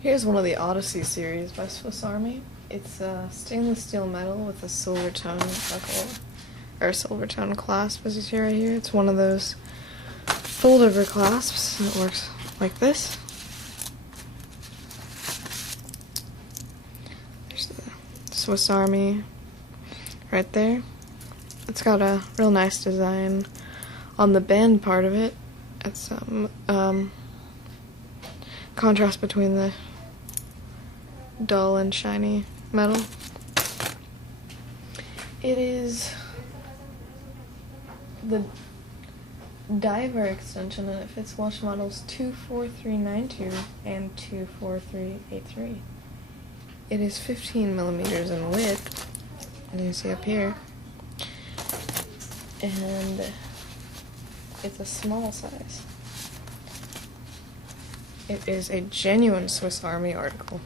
Here's one of the Odyssey series by Swiss Army. It's stainless steel metal with a silver tone buckle, or silver tone clasp, as you see right here. It's one of those fold-over clasps, and it works like this. There's the Swiss Army right there. It's got a real nice design on the band part of it. It's some contrast between the dull and shiny metal. It is the diver extension, and it fits wash models 24392 and 24383. It is 15 millimeters in width, and you see up here, and it's a small size. It is a genuine Swiss Army article.